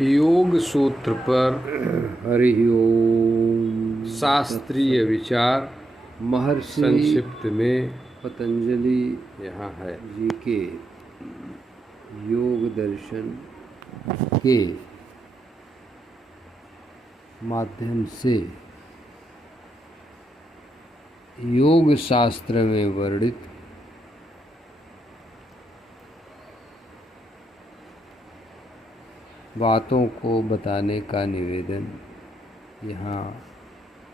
योग सूत्र पर हरि ओम। शास्त्रीय विचार महर्षि संक्षिप्त में पतंजलि यहाँ है। जी के योग दर्शन के माध्यम से योग शास्त्र में वर्णित बातों को बताने का निवेदन यहाँ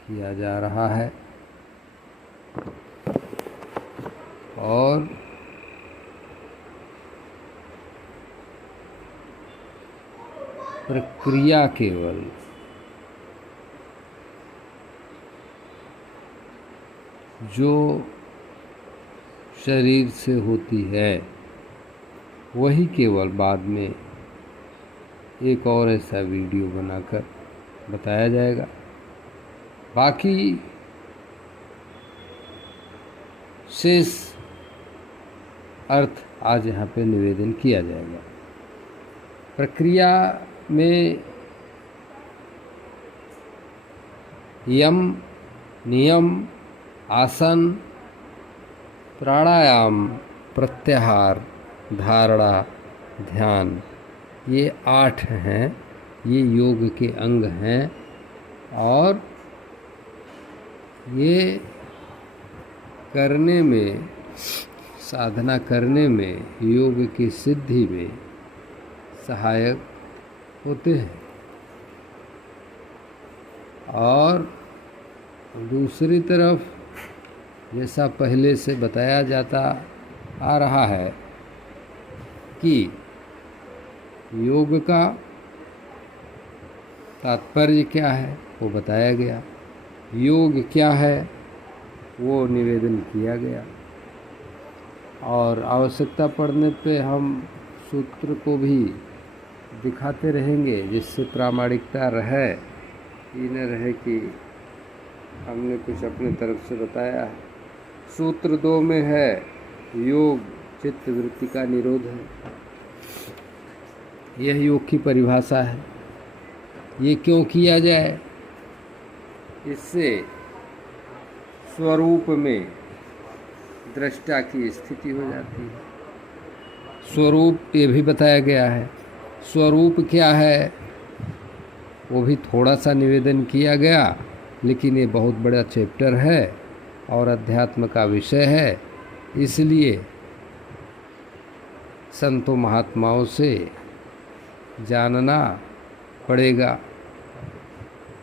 किया जा रहा है और प्रक्रिया केवल जो शरीर से होती है वही केवल बाद में एक और ऐसा वीडियो बनाकर बताया जाएगा। बाकी शेष अर्थ आज यहाँ पे निवेदन किया जाएगा। प्रक्रिया में यम, नियम, आसन, प्राणायाम, प्रत्याहार, धारणा, ध्यान, ये 8 हैं। ये योग के अंग हैं और ये करने में, साधना करने में, योग की सिद्धि में सहायक होते हैं। और दूसरी तरफ जैसा पहले से बताया जाता आ रहा है कि योग का तात्पर्य क्या है वो बताया गया, योग क्या है वो निवेदन किया गया। और आवश्यकता पड़ने पे हम सूत्र को भी दिखाते रहेंगे जिससे प्रामाणिकता रहे, ये न रहे कि हमने कुछ अपने तरफ से बताया है। सूत्र 2 में है योग चित्त वृत्ति का निरोध है। यह योग की परिभाषा है। ये क्यों किया जाए? इससे स्वरूप में दृष्टा की स्थिति हो जाती है। स्वरूप ये भी बताया गया है। स्वरूप क्या है वो भी थोड़ा सा निवेदन किया गया, लेकिन ये बहुत बड़ा चैप्टर है और अध्यात्म का विषय है, इसलिए संतों महात्माओं से जानना पड़ेगा।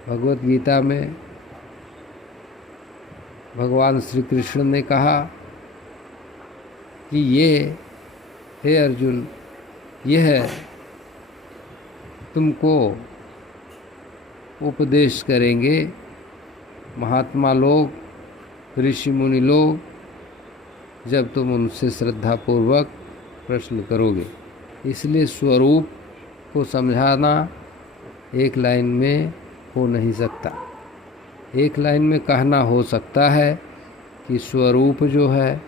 भगवत गीता में भगवान श्री कृष्ण ने कहा कि ये, हे अर्जुन, यह तुमको उपदेश करेंगे महात्मा लोग, ऋषि मुनि लोग, जब तुम उनसे श्रद्धापूर्वक प्रश्न करोगे। इसलिए स्वरूप को समझाना एक लाइन में हो नहीं सकता। एक लाइन में कहना हो सकता है कि स्वरूप जो है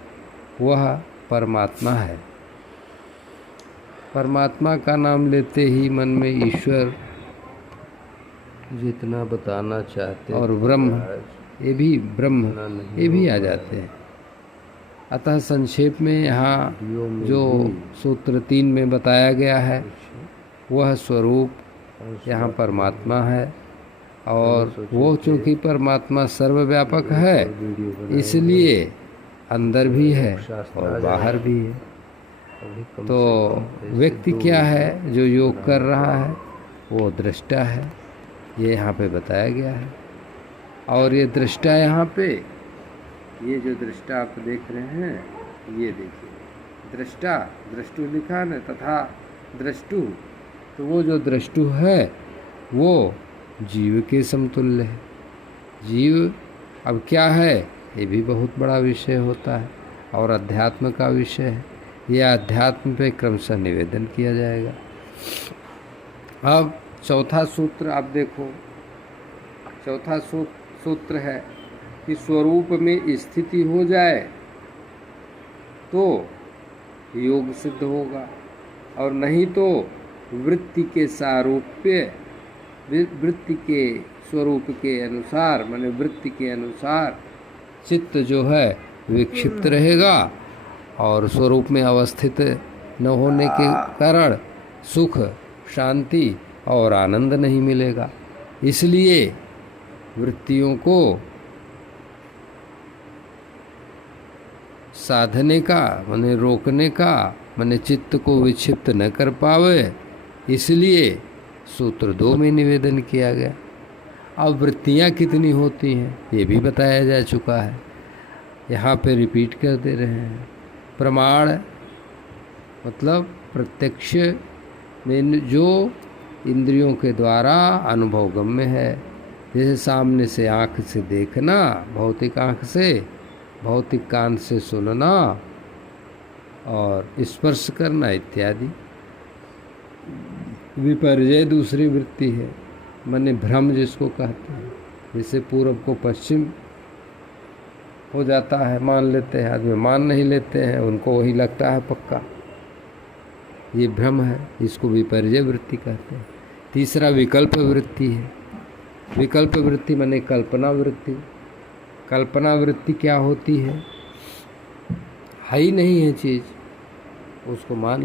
वह परमात्मा है। परमात्मा का नाम लेते ही मन में ईश्वर जितना बताना चाहते और ब्रह्म, ये भी ब्रह्म, ये भी आ जाते हैं। अतः संक्षेप में यहाँ जो सूत्र 3 में बताया गया है वह स्वरूप यहाँ परमात्मा है। और वो चूँकि परमात्मा सर्वव्यापक है, इसलिए अंदर भी है और बाहर भी है। तो व्यक्ति क्या है जो योग कर रहा है? वो दृष्टा है। ये यहाँ पे बताया गया है। और ये दृष्टा यहाँ पे, ये जो दृष्टा आप देख रहे हैं, ये देखिए दृष्टा, दृष्टु लिखा न, तथा दृष्टु। तो वो जो दृष्टु है वो जीव के समतुल्य है। जीव अब क्या है, ये भी बहुत बड़ा विषय होता है और अध्यात्म का विषय है। यह अध्यात्म पे क्रमशः निवेदन किया जाएगा। अब चौथा सूत्र आप देखो। चौथा सूत्र है कि स्वरूप में स्थिति हो जाए तो योग सिद्ध होगा, और नहीं तो वृत्ति के सारूप्य, वृत्ति के स्वरूप के अनुसार, माने वृत्ति के अनुसार चित्त जो है विक्षिप्त रहेगा और स्वरूप में अवस्थित न होने के कारण सुख, शांति और आनंद नहीं मिलेगा। इसलिए वृत्तियों को साधने का, माने रोकने का, माने चित्त को विक्षिप्त न कर पावे, इसलिए सूत्र 2 में निवेदन किया गया। अब वृत्तियाँ कितनी होती हैं ये भी बताया जा चुका है, यहाँ पे रिपीट कर दे रहे हैं। प्रमाण मतलब प्रत्यक्ष में जो इंद्रियों के द्वारा अनुभव गम्य है, जैसे सामने से आँख से देखना, भौतिक आँख से, भौतिक कान से सुनना और स्पर्श करना इत्यादि। विपर्जय दूसरी वृत्ति है, माने भ्रम जिसको कहते हैं, जैसे पूरब को पश्चिम हो जाता है, मान लेते हैं आदमी, मान नहीं लेते हैं, उनको वही लगता है पक्का, ये भ्रम है, इसको विपर्जय वृत्ति कहते हैं। तीसरा विकल्प वृत्ति है। विकल्प वृत्ति माने कल्पना वृत्ति। कल्पना वृत्ति क्या होती है ही नहीं है चीज़, उसको मान